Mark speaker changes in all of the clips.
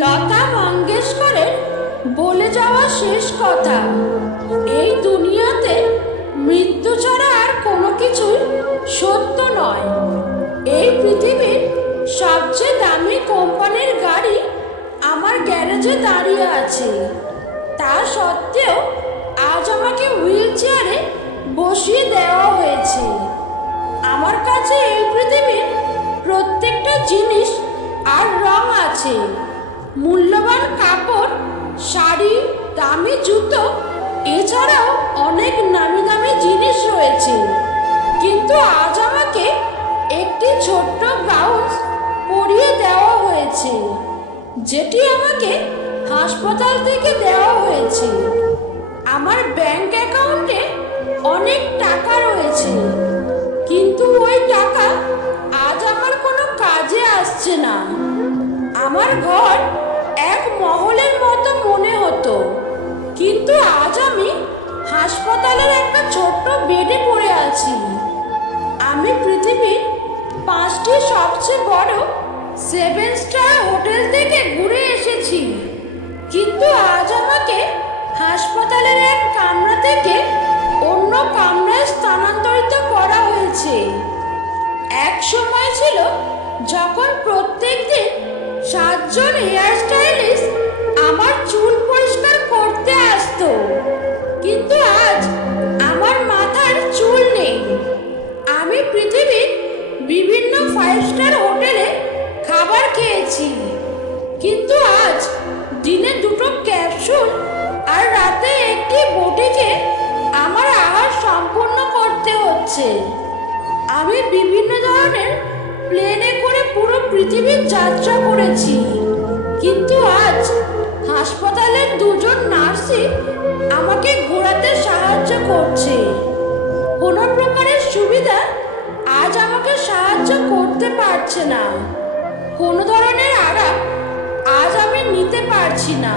Speaker 1: লতা মঙ্গেশকরের বলে যাওয়া শেষ কথা। এই দুনিয়াতে মৃত্যু ছাড়া আর কোনো কিছুই সত্য নয়। এই পৃথিবীর সবচেয়ে দামি কোম্পানির গাড়ি আমার গ্যারেজে দাঁড়িয়ে আছে। তা সত্ত্বেও আজ আমাকে হুইল চেয়ারে বসিয়ে দেওয়া হয়েছে। আমার কাছে এই পৃথিবীর প্রত্যেকটা জিনিস আর রং আছে। মূল্যবান কাপড়, শাড়ি, দামি জুতো, এছাড়াও অনেক নামি দামি জিনিস রয়েছে। কিন্তু আজ আমাকে একটি ছোট্ট ব্লাউজ পরিয়ে দেওয়া হয়েছে, যেটি আমাকে হাসপাতাল থেকে দেওয়া হয়েছে। আমার ব্যাংক অ্যাকাউন্টে অনেক টাকা রয়েছে, কিন্তু ওই টাকা আজ আমার কোনো কাজে আসছে না। আমার ঘর এক মহলের মতো মনে হতো। কিন্তু আজ আমি হাসপাতালের একটা ছোট্ট বেডে পড়ে আছি। আমি পৃথিবীর পাঁচটি সবচেয়ে বড় সেভেন স্টার হোটেল থেকে ঘুরে এসেছি। কিন্তু আজ আমাকে হাসপাতালের এক কামরা থেকে অন্য কামরায় স্থানান্তরিত করা হয়েছে। এক সময় ছিল যখন প্রত্যেক দিন সাতজন হেয়ার স্টাইলিস্ট আমার চুল পরিষ্কার করতে আসতো। কিন্তু আজ আমার মাথার চুল নেই। আমি পৃথিবীর বিভিন্ন ফাইভ স্টার হোটেলে খাবার খেয়েছি। কিন্তু আজ দিনে দুটো ক্যাপসুল আর রাতে একটি বটিকে আমার আহার সম্পূর্ণ করতে হচ্ছে। আমি বিভিন্ন ধরনের প্লেনে করে পুরো পৃথিবীর যাত্রা করেছি। কিন্তু আজ হাসপাতালের দুজন নার্সই আমাকে ঘোরাতে সাহায্য করছে। কোনো প্রকারের সুবিধা আজ আমাকে সাহায্য করতে পারছে না। কোনো ধরনের আরাম আজ আমি নিতে পারছি না।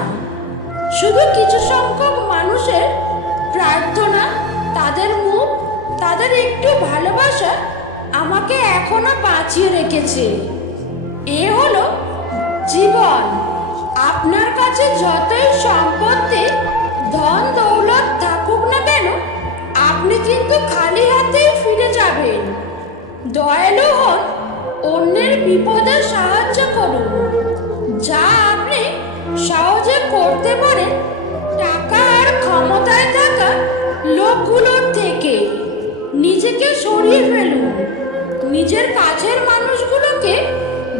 Speaker 1: শুধু কিছু সংখ্যক মানুষের প্রার্থনা, তাদের মুখ, তাদের একটু ভালোবাসা আমাকে এখনও বাঁচিয়ে রেখেছে। এ হলো জীবন। আপনার কাছে যতই সম্পত্তি ধন দৌলত থাকুক না কেন, আপনি কিন্তু খালি হাতেই ফিরে যাবেন। দয়ালু হন, অন্যের বিপদে সাহায্য করুন। যা আপনি সহজে করতে পারেন, টাকা আর ক্ষমতায় থাকা লোকগুলোর থেকে। নিজেকে সরিয়ে ফেলুন। নিজের কাছের মানুষগুলোকে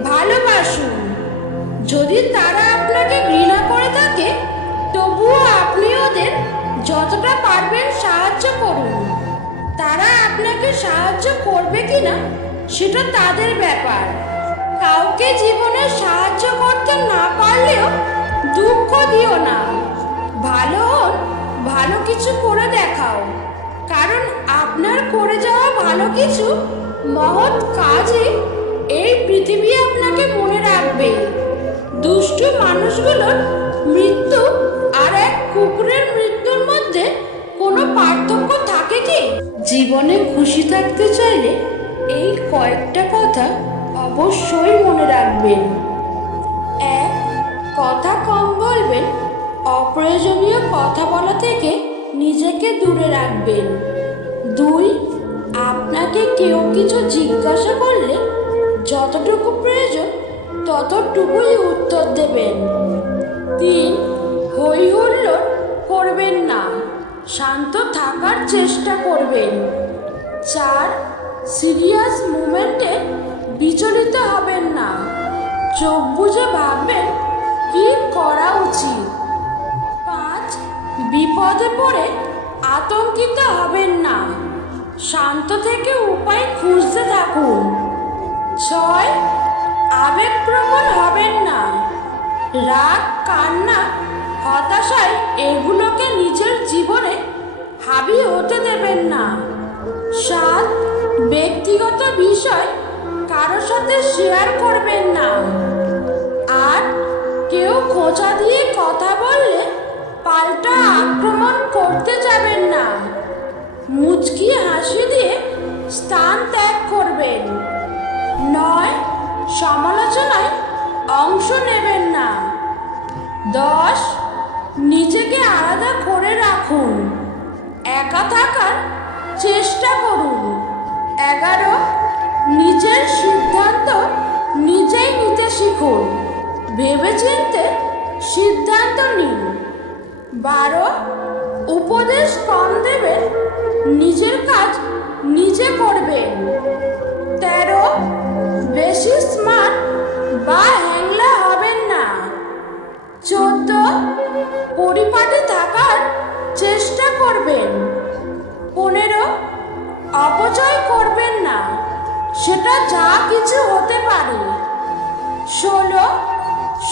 Speaker 1: ভালোবাসুন। যদি তারা আপনাকে ঘৃণা করে থাকে, তবুও আপনি ওদের যতটা পারবেন সাহায্য করুন। তারা আপনাকে সাহায্য করবে কি না সেটা তাদের ব্যাপার। কাউকে জীবনে সাহায্য করতে না পারলেও দুঃখ দিও না। ভালো হন, ভালো কিছু করে আপনার করে যাওয়া ভালো কিছু মহৎ কাজে এই পৃথিবী আপনাকে মনে রাখবে। দুষ্টু মানুষগুলোর মৃত্যু আর এক কুকুরের মৃত্যুর মধ্যে কোনো পার্থক্য থাকে কি? জীবনে খুশি থাকতে চাইলে এই কয়েকটা কথা অবশ্যই মনে রাখবেন। এক, কথা কম বলবেন, অপ্রয়োজনীয় কথা বলা থেকে নিজেকে দূরে রাখবেন। দুই আপনাকে কেউ কিছু জিজ্ঞাসা করলে যতটুকু প্রয়োজন ততটুকুই উত্তর দেবেন। তিন হই করবেন না, শান্ত থাকার চেষ্টা করবেন। চার, সিরিয়াস মুমেন্টে বিচলিত হবেন না, চোখ বুঝে ভাববেন কি করা উচিত। পাঁচ, বিপদে পড়ে আতঙ্কিত হবেন না। শান্ত থেকে উপায় খুঁজতে থাকুন। ছয়, আবেগপ্রবণ হবেন না। রাগ, কান্না, হতাশায় এগুলোকে নিজের জীবনে হাবি হতে দেবেন না। সাত, ব্যক্তিগত বিষয় কারও সাথে শেয়ার করবেন না। আর কেউ খোঁচা দিয়ে কথা বললে পাল্টা আক্রমণ করতে যাবেন না। মুচকি হাসি দিয়ে স্থান ত্যাগ করবেন। নয়, সমালোচনায় অংশ নেবেন না। দশ, নিজেকে আলাদা করে রাখুন। একা থাকার চেষ্টা করুন। এগারো, নিজের সিদ্ধান্ত নিজেই নিতে শিখুন। ভেবেচিন্তে সিদ্ধান্ত নিন। বারো, উপদেশ কম দেবেন নিজের কাজ নিজে করবেন তেরো, বেশি স্মার্ট বা হ্যাংলা হবেন না। চোদ্দ, পরিপাটি থাকার চেষ্টা করবেন। পনেরো, অপচয় করবেন না। সেটা যা কিছু হতে পারে। ষোলো,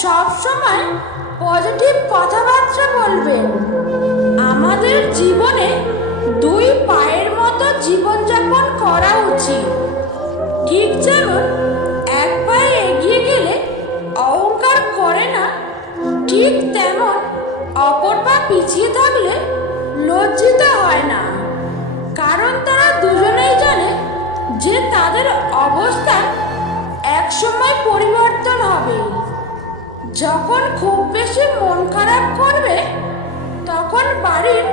Speaker 1: সবসময় পজিটিভ কথাবার্তা বলবেন। আমাদের জীবনে দুই পায়ের মতো জীবনযাপন করা উচিত। ঠিক যেমন এক পায়ে এগিয়ে গেলে অহংকার করে না, ঠিক তেমন অপর পা পিছিয়ে থাকলে লজ্জিত হয় না। কারণ তারা দুজনেই জানে যে তাদের অবস্থান একসময় পরিবর্তন হবে। যখন খুব বেশি মন খারাপ করবে, তখন বাড়ির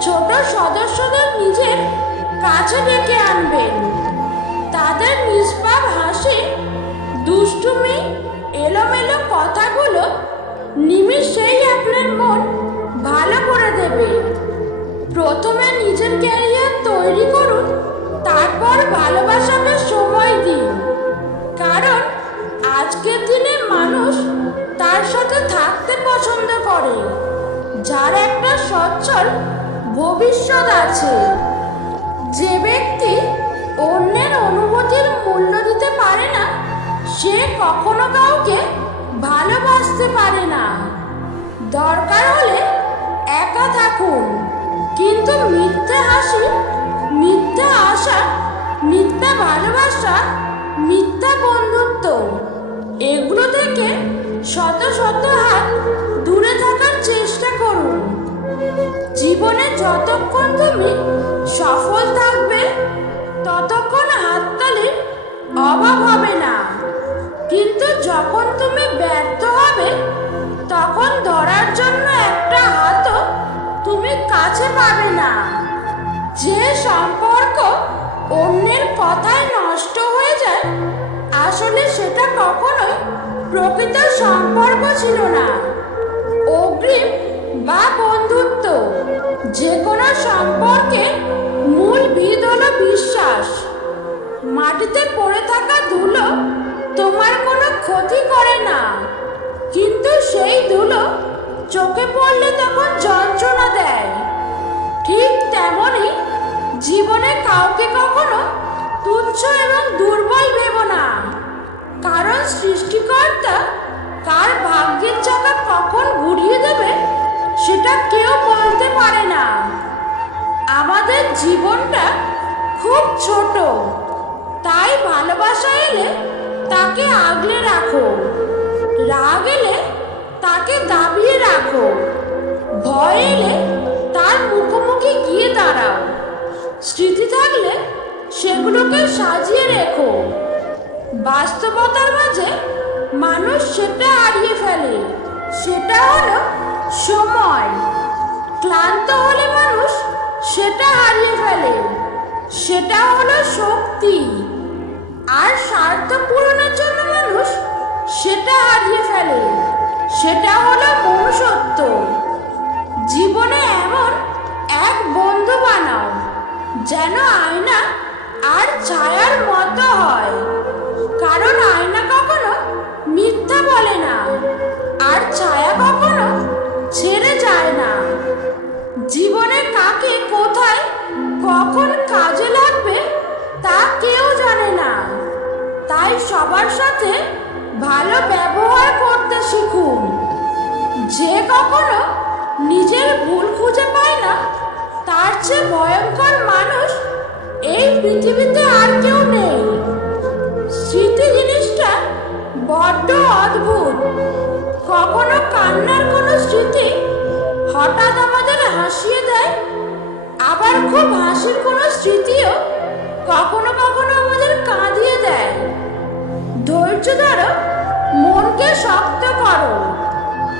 Speaker 1: ছোট সদস্যদের নিজের কাছে ডেকে আনবেন। তাদের নিষ্পাপ হাসি, দুষ্টুমি, এলোমেলো কথাগুলো নিমিষেই আপনার মন ভালো করে দেবে। প্রথমে নিজের ক্যারিয়ার তৈরি করুন, তারপর ভালোবাসাকে সময় দিন। কারণ আজকের দিনে মানুষ তার সাথে থাকতে পছন্দ করে। যার একটা সচ্ছল ভবিষ্যৎ আছে। যে ব্যক্তি অন্যের অনুভূতির মূল্য দিতে পারে না, সে কখনো কাউকে ভালোবাসতে পারে না। দরকার হলে একা থাকুন। কিন্তু মিথ্যা হাসি, মিথ্যা আশা, মিথ্যা ভালোবাসা, মিথ্যা বন্ধুত্ব, এগুলো থেকে শত শত হাত দূরে থাকার চেষ্টা করুন। জীবনে যতক্ষণ তুমি সফল থাকবে, ততক্ষণ হাততালির অভাব হবে না। কিন্তু যখন তুমি ব্যর্থ হবে, তখন ধরার জন্য একটা হাতও তুমি কাছে পাবে না। যে সম্পর্ক অন্যের কথায় নষ্ট হয়ে যায়, আসলে সেটা কখনোই প্রকৃত সম্পর্ক ছিল না। অগ্রিম বা বন্ধুত্ব যে কোনো সম্পর্কের মূল ভিত হলো বিশ্বাস। মাটিতে পড়ে থাকা ধুলো তোমার কোনো ক্ষতি করে না, কিন্তু সেই ধুলো চোখে পড়লে তখন যন্ত্রণা দেয়। ঠিক তেমনই জীবনে কাউকে কখনো তুচ্ছ এবং দুর্বল ভেবো না, কারণ সৃষ্টিকর্তা কার ভাগ্যের চাকা কখন ঘুরিয়ে দেবে সেটা কেউ বলতে পারে না। আমাদের জীবনটা খুব ছোট। তাই ভালোবাসা এলে তাকে আগলে রাখো। রাগ এলে তাকে দাবিয়ে রাখো। ভয় এলে তার মুখোমুখি গিয়ে দাঁড়াও। স্মৃতি থাকলে সেগুলোকে সাজিয়ে রেখো। বাস্তবতার মাঝে মানুষ সেটা হারিয়ে ফেলে। সেটা হলো সময়। ক্লান্ত হলে মানুষ সেটা হারিয়ে ফেলে। সেটা হলো শক্তি। আর স্বার্থ পূরণের জন্য মানুষ সেটা হারিয়ে ফেলে। সেটা হলো মনুষ্যত্ব। জীবনে এমন এক বন্ধু বানাও, যেন আয়না আর ছায়ার মতো হয়। কারণ আয়না কখনো মিথ্যা বলে না, আর ছায়া কখনো ছেড়ে যায় না। জীবনে কাকে কোথায় কখন কাজে লাগবে তা কেউ জানে না। তাই সবার সাথে ভালো ব্যবহার করতে শিখুন। যে কখনো নিজের ভুল খুঁজে পায় না, তার চেয়ে ভয়ঙ্কর মানুষ এই পৃথিবীতে আর কেউ নেই। স্মৃতি জিনিসটা বড্ড অদ্ভুত। কখনো কান্নার কোনো স্মৃতি হঠাৎ আমাদের হাসিয়ে দেয়? আবার খুব হাসির কোনো স্মৃতিও কখনো কখনো আমাদের কাঁদিয়ে দেয়? ধৈর্য ধরো, মনকে শক্ত করো।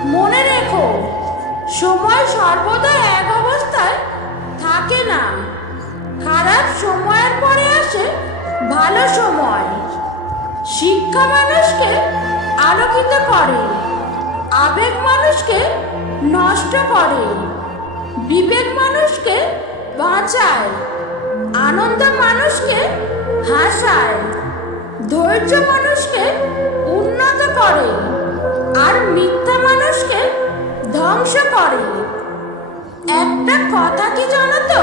Speaker 1: মনে রেখো, সময় সর্বদা এক অবস্থায় থাকে না। খারাপ সময়ের পরে আসে ভালো সময়। শিক্ষা মানুষকে আলোকিত করে। আবেগ মানুষকে নষ্ট করে, বিবেক মানুষকে বাঁচায়, আনন্দ মানুষকে হাসায়, ধৈর্য মানুষকে উন্নত করে, আর মিথ্যা মানুষকে ধ্বংস করে। একটা কথা কি জানো তো?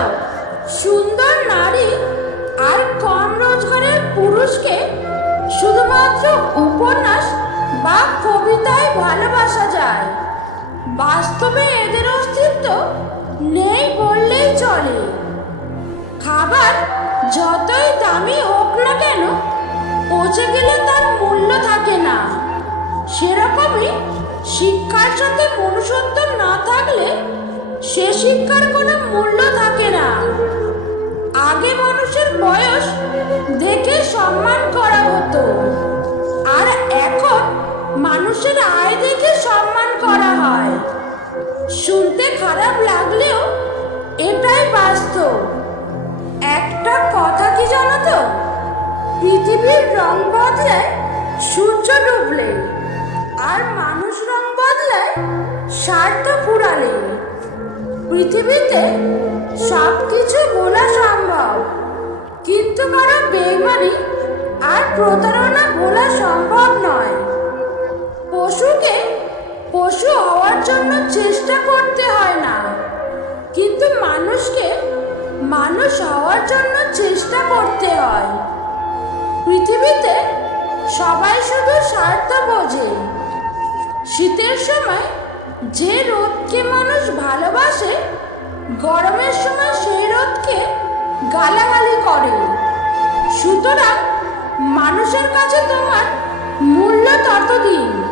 Speaker 1: সুন্দর নারী আর কম রোজগারের পুরুষকে শুধুমাত্র উপন্যাস বা কবিতায় ভালোবাসা যায়। বাস্তবে এদের অস্তিত্ব নেই বললেই চলে। খাবার যতই দামি হোক না কেন, পচে গেলে তার মূল্য থাকে না। সেরকমই শিক্ষার সাথে মনুষ্যত্ব না থাকলে সে শিক্ষার কোনো মূল্য থাকে না। আগে মানুষের বয়স দেখে সম্মান করা হতো। মানুষের আয় দেখে সম্মান করা হয়। শুনতে খারাপ লাগলেও এটাই বাস্তব। একটা কথা কি জানো তো? পৃথিবীর রং বদলায় সূর্য ডুবলে, আর মানুষ রং বদলায় স্বার্থ ফুরালে পৃথিবীতে সব কিছু বলা সম্ভব, কিন্তু কারও বেইমানি আর প্রতারণা পশু হওয়ার জন্য চেষ্টা করতে হয় না। কিন্তু মানুষকে মানুষ হওয়ার জন্য চেষ্টা করতে হয়। পৃথিবীতে সবাই শুধু স্বার্থ বোঝে। শীতের সময় যে রোদকে মানুষ ভালোবাসে, গরমের সময় সেই রোদকে গালাগালি করে। সুতরাং মানুষের কাছে তোমার মূল্য ততদিন।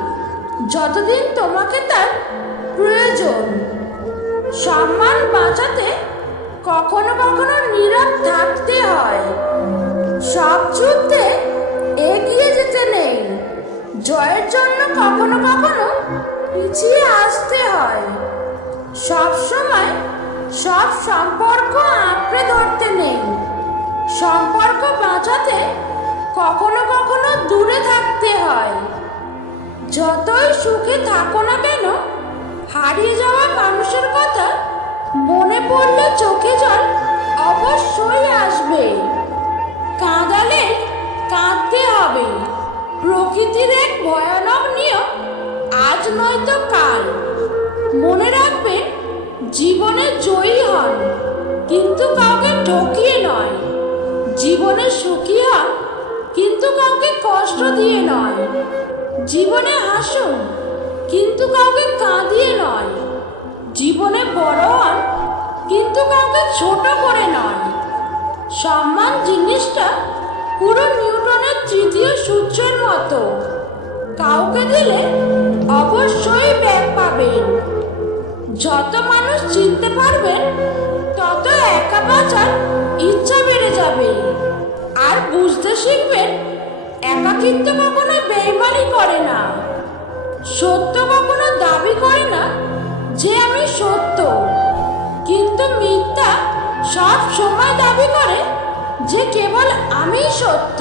Speaker 1: কখনো কখনো নীরব থাকতে হয়। সব যুদ্ধে এগিয়ে যেতে নেই। জয়ের জন্য কখনো কখনো পিছিয়ে আসতে হয়। সব সময় সব সম্পর্ক আঁকড়ে ধরতে নেই। সম্পর্ক বাঁচাতে কখনো কখনো দূরে থাকতে হয়। যতই সুখে থাকো না কেন, হারিয়ে যাওয়া মানুষের কথা মনে পড়লে চোখে জল অবশ্যই আসবে। কাঁদালে কাঁদতে হবে। প্রকৃতির এক ভয়ানক নিয়ম আজ নয়তো কাল। মনে রাখবেন জীবনে জয়ী হন, কিন্তু কাউকে ঠকিয়ে নয়। জীবনে সুখী হন, কিন্তু কাউকে কষ্ট দিয়ে নয়। জীবনে হাসুন, কিন্তু কাউকে কাঁদিয়ে নয়। জীবনে বড় হন কিন্তু কাউকে ছোট করে নয়। সম্মান জিনিসটা পুরো নিউটনের তৃতীয় সূর্যের মতো। কাউকে দিলে অবশ্যই ব্যাগ পাবেন। যত মানুষ চিনতে পারবেন, তত একা বাঁচার ইচ্ছা বেড়ে যাবে। আর বুঝতে শিখবেন, একাকিত্ব কখনো বেইমানি করে না। সত্য কখনো দাবি করে না যে আমি সত্য। কিন্তু মিথ্যা সব সময় দাবি করে যে কেবল আমি সত্য।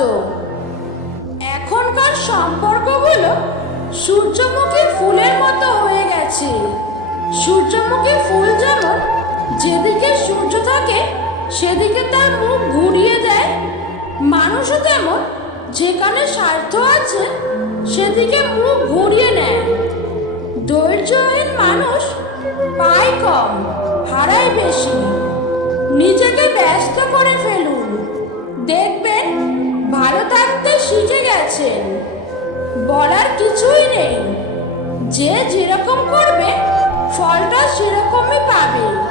Speaker 1: এখনকার সম্পর্কগুলো সূর্যমুখী ফুলের মতো হয়ে গেছে। সূর্যমুখী ফুল যেমন যেদিকে সূর্য থাকে, সেদিকে তার মুখ ঘুরিয়ে দেয়। মানুষও তেমন, যেখানে স্বার্থ আছে, সেদিকে মুখ ঘুরিয়ে নেয়। ধৈর্যহীন মানুষ পায় কম হারায় বেশি। নিজেকে ব্যস্ত করে ফেলুন। দেখবেন ভালো থাকতে শিখে গেছেন। বলার কিছুই নেই। যে যেরকম করবে, ফলটা সেরকমই পাবে।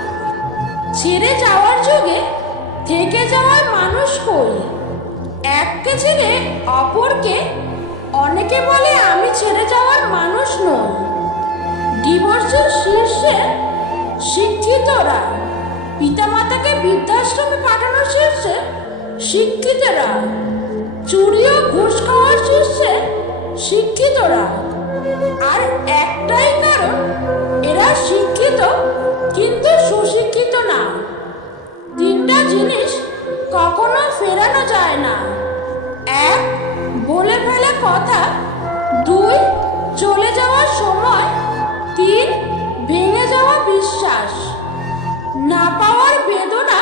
Speaker 1: ছেড়ে যাওয়ার যুগে থেকে যাওয়ার মানুষ কই? এককে ছেড়ে অপরকে অনেকে বলে আমি ছেড়ে যাওয়ার মানুষ নই। ডিভোর্সের শীর্ষে শিক্ষিতরা পিতামাতাকে বৃদ্ধাশ্রমে পাঠানোর শীর্ষে শিক্ষিতরা চুরি ও ঘুষ খাওয়ার শীর্ষে শিক্ষিতরা আর একটাই কারণ, এরা শিক্ষিত কিন্তু সুশিক্ষিত না। তিনটা জিনিস কখনো ফেরানো যায় না। এক, বলে ফেলা কথা। দুই, চলে যাওয়ার সময় তিন ভেঙে যাওয়া বিশ্বাস। না পাওয়ার বেদনা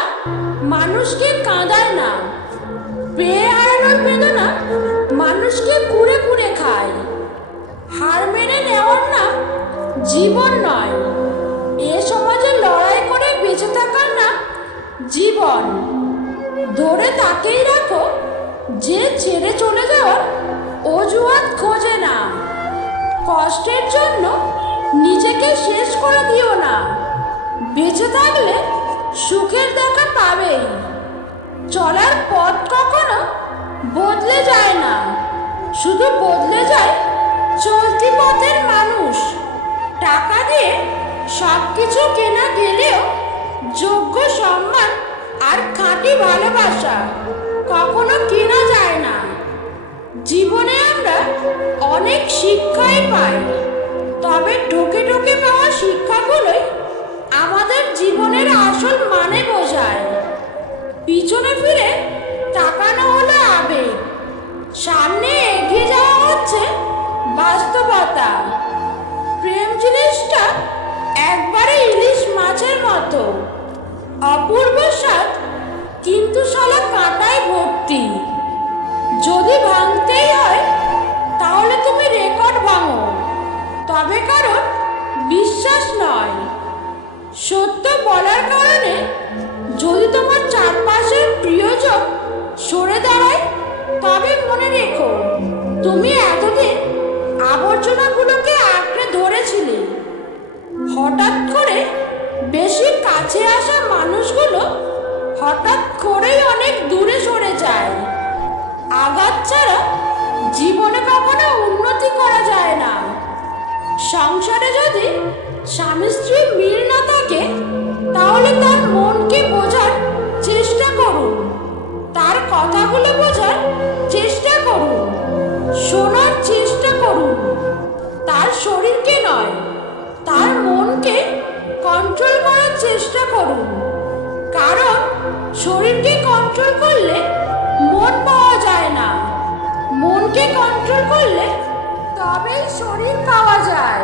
Speaker 1: মানুষকে কাঁদায় না। পেয়ে হারানোর বেদনা মানুষকে কুড়ে কুড়ে খায়। হার মেনে নেওয়ার নাম জীবন নয়। এ সমাজে লড়াই করে বেঁচে থাকার নাম জীবন। ধরে তাকেই রাখো যে ছেড়ে চলে যাওয়ার অজুহাত খোঁজে না। কষ্টের জন্য নিজেকে শেষ করে দিও না। বেঁচে থাকলে সুখের দেখা পাবেই। চলার পথ কখনো বদলে যায় না। শুধু বদলে যায় চলতি পথের মানুষ। টাকা দিয়ে সব কিছু কেনা গেলেও যোগ্য সম্মান আর খাঁটি ভালোবাসা কখনো কেনা যায় না। জীবনে আমরা অনেক শিক্ষাই পাই। তবে ঠকে ঠকে পাওয়া শিক্ষাগুলোই আমাদের জীবনের আসল মানে বোঝায়। পিছনে ফিরে তাকানো হলো আবেগ। সামনে এগিয়ে যাওয়া হচ্ছে বাস্তবতা। প্রেম জিনিসটা একবারে ইলিশ মাছের মতো। অপূর্ব স্বাদ, কিন্তু শালা কাঁটায় ভর্তি। যদি বিশ্বাস নয়। সত্য বলার কারণে যদি তোমার চারপাশের প্রিয়জন সরে দাঁড়ায়, তবে মনে রেখো, তুমি এতদিন আবর্জনাগুলোকে আঁকড়ে ধরেছিলে। হঠাৎ করে বেশি কাছে আসা মানুষগুলো হঠাৎ করেই অনেক দূরে সরে যায়। আঘাত ছাড়া জীবনে কখনো উন্নতি করা যায় না। সংসারে যদি স্বামী স্ত্রী মিল না থাকে, তাহলে তার মনকে বোঝার চেষ্টা করুন তার কথাগুলো বোঝার চেষ্টা করুন শোনার চেষ্টা করুন তার শরীরকে নয়, তার মনকে কন্ট্রোল করার চেষ্টা করুন কারণ শরীরকে কন্ট্রোল করলে মন পাওয়া যায় না। মনকে কন্ট্রোল করলে তবেই শরীর পাওয়া যায়।